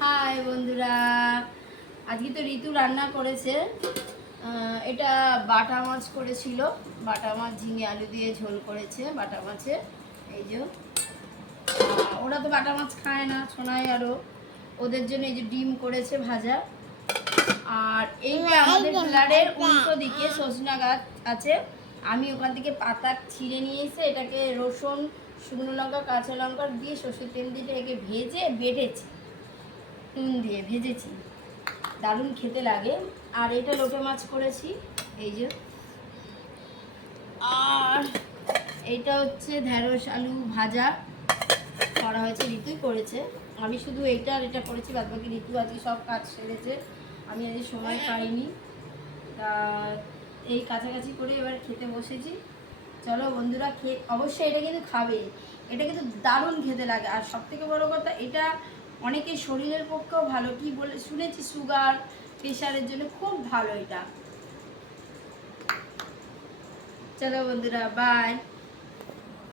High বন্ধুরা, আজকে তো ঋতু রান্না করেছে। এটা বাটা মাছ করেছিল, বাটা মাছ ঝিঙে আলু দিয়ে ঝোল করেছে বাটা মাছে। এই যে ওরা তো বাটা মাছ খায় না, সোনাই আরও ওদের জন্য এই যে ডিম করেছে ভাজা। আর এইটা আমাদের ফ্ল্যাটের উল্টো দিকে সজনা গাছ আছে, আমি ওখান থেকে পাতা ছিঁড়ে নিয়ে এসে এটাকে রসুন, শুকনো লঙ্কা, কাঁচা লঙ্কা দিয়ে সর্ষের তেল দিয়ে একে ভেজে বেটেছি, নুন দিয়ে ভেজেছি, দারুণ খেতে লাগে। আর এটা লোটে মাছ করেছি এই যে। আর এইটা হচ্ছে ঢেঁড়স আলু ভাজা করা হয়েছে, ঋতুই করেছে। আমি শুধু এইটা আর এটা করেছি, বাদ বাকি ঋতু আজকে সব কাজ সেরেছে, আমি আজকে সময় পাইনি। তা এই কাছাকাছি করে এবার খেতে বসেছি। চলো বন্ধুরা, খেয়ে অবশ্যই এটা কিন্তু খাবে, এটা কিন্তু দারুণ খেতে লাগে। আর সবথেকে বড় কথা, এটা অনেকের শরীরের পক্ষেও ভালো, কি বলে শুনেছি, সুগার প্রেশারের জন্য খুব ভালো এটা। চলো বন্ধুরা, বাই।